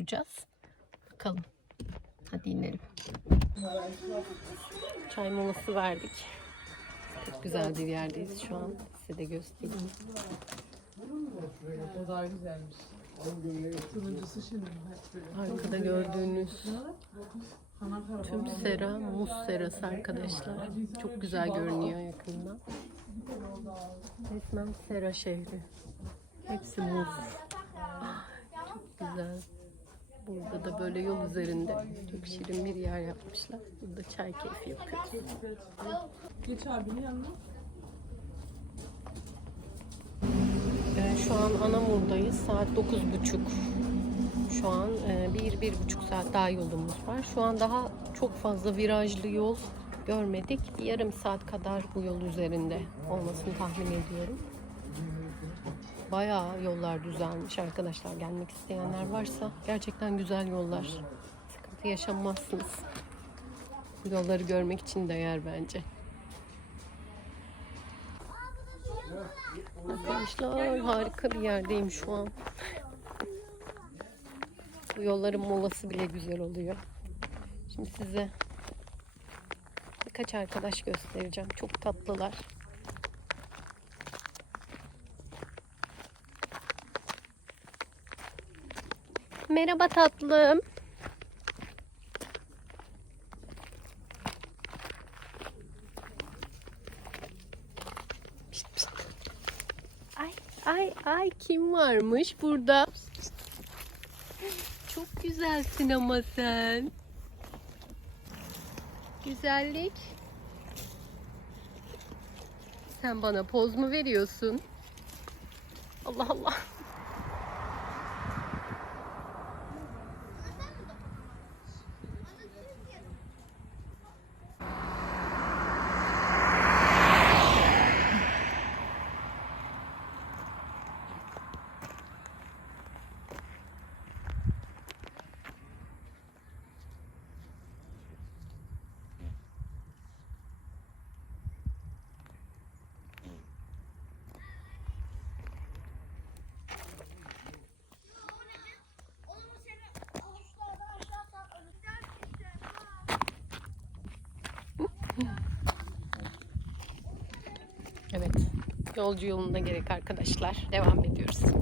Biraz duracağız. Bakalım. Hadi inelim. Çay molası verdik. Çok güzel bir yerdeyiz şu an. Size de göstereyim. O daha güzelmiş. Turuncusu şimdi. Arkada gördüğünüz tüm sera muz serası arkadaşlar. Çok güzel görünüyor yakından. Resmen sera şehri. Hepsi muz. Ah, Çok güzel. Burada da böyle yol üzerinde çok şirin bir yer yapmışlar. Burada çay keyfi yapıyoruz. Geç abinin yanına. Ee, Şu an Anamur'dayız. Saat 9.30. Şu an e, bir, bir buçuk saat daha yolumuz var. Şu an daha çok fazla virajlı yol görmedik. Bir yarım saat kadar bu yol üzerinde olmasını tahmin ediyorum. Bayağı yollar düzelmiş arkadaşlar. Gelmek isteyenler varsa gerçekten güzel yollar. Sıkıntı yaşamazsınız. Yolları görmek için değer bence. Arkadaşlar harika bir yerdeyim şu an. Bu yolların molası bile güzel oluyor. Şimdi size birkaç arkadaş göstereceğim. Çok tatlılar. Merhaba tatlım. Ay ay ay kim varmış burada? Çok güzelsin ama sen. Güzellik. Sen bana poz mu veriyorsun? Allah Allah. Yolcu yolunda gerek arkadaşlar. Devam ediyoruz.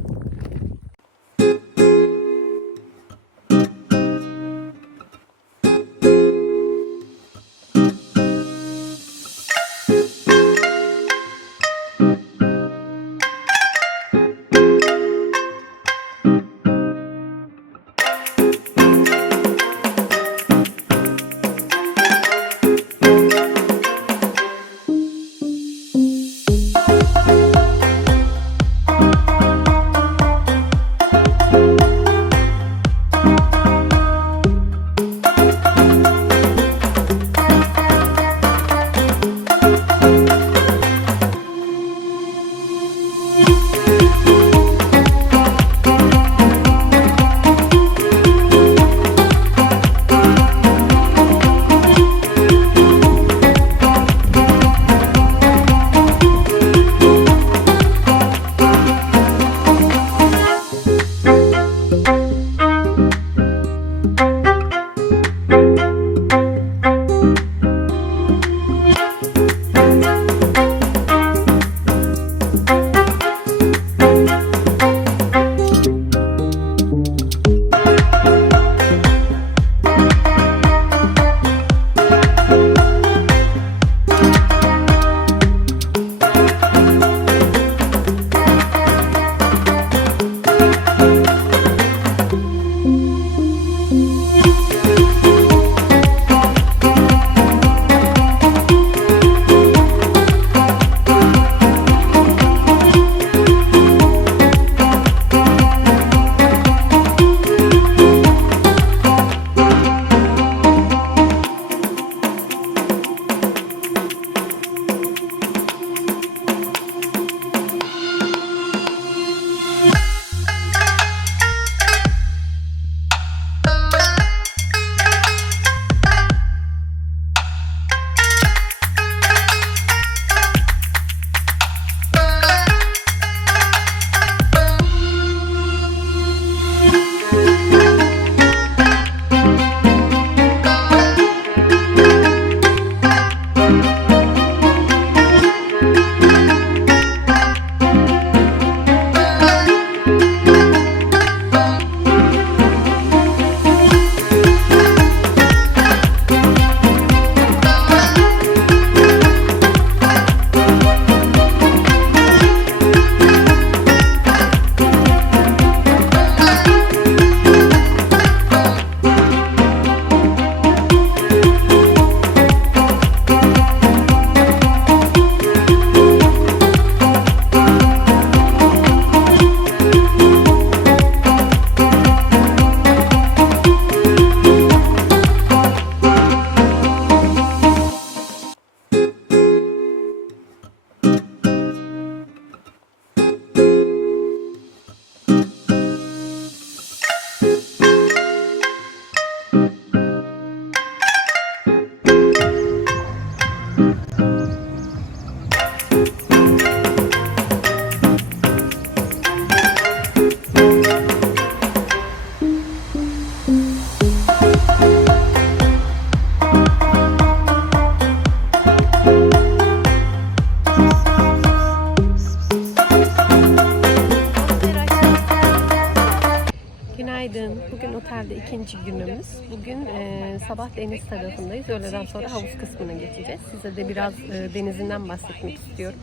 Deniz tarafındayız. Öğleden sonra havuz kısmına geçeceğiz. Size de biraz e, denizinden bahsetmek istiyorum.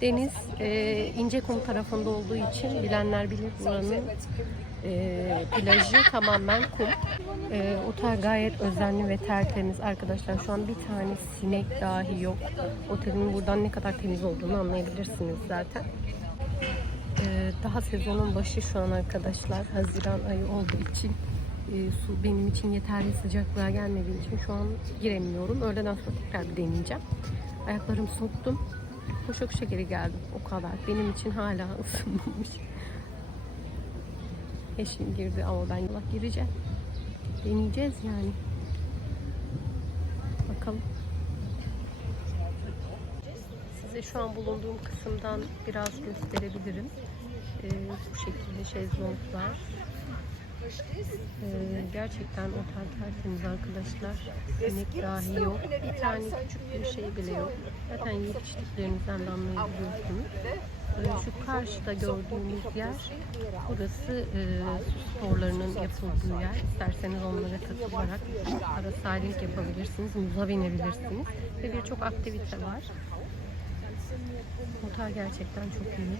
Deniz e, İncekum tarafında olduğu için bilenler bilir buranın e, plajı tamamen kum. E, otel gayet özenli ve tertemiz arkadaşlar. Şu an bir tane sinek dahi yok. Otelin buradan ne kadar temiz olduğunu anlayabilirsiniz zaten. Ee, daha sezonun başı şu an arkadaşlar. Haziran ayı olduğu için e, su benim için yeterli sıcaklığa gelmediği için şu an giremiyorum. Öğleden sonra tekrar bir deneyeceğim. Ayaklarımı soktum. Koşa koşa geri geldim. O kadar. Benim için hala ısınmamış. Eşim girdi ama ben yola gireceğim. Deneyeceğiz yani. Bakalım. Size şu an bulunduğum kısımdan biraz gösterebilirim. Ee, bu şekilde şezlonglar. Ee, gerçekten otel tertemiz arkadaşlar. Yemek dahi yok. Bir tane küçük bir şey bile yok. Zaten yiyip içtiklerinizden de anlayabiliyorsunuz. Ee, şu karşıda gördüğünüz yer burası e, su sporlarının yapıldığı yer. İsterseniz onlara katılarak parasailing yapabilirsiniz, muza binebilirsiniz ve birçok aktivite var. Otel gerçekten çok iyi.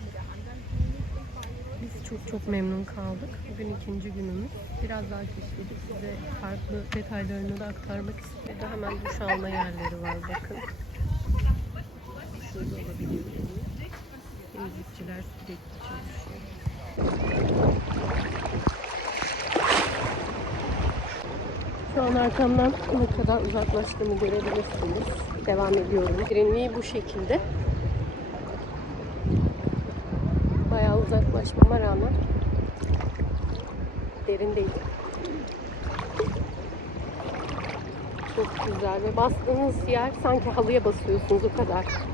Biz çok çok memnun kaldık. Bugün ikinci günümüz. Biraz daha keşfedip size farklı detaylarını da aktarmak istiyorum. Burada hemen duş alma yerleri var bakın. Şurada olabilirsiniz. Temizlikçiler sürekli çalışıyor. Şu an arkamdan ne kadar uzaklaştığımı görebilirsiniz. Devam ediyorum. Derinliği bu şekilde. Bayağı uzaklaşmama rağmen derin değil. Çok güzel ve bastığınız yer sanki halıya basıyorsunuz o kadar.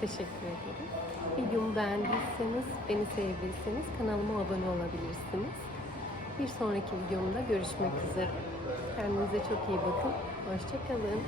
Teşekkür ederim. Videomu beğendiyseniz, beni sevdiyseniz kanalıma abone olabilirsiniz. Bir sonraki videomda görüşmek üzere. Kendinize çok iyi bakın. Hoşçakalın.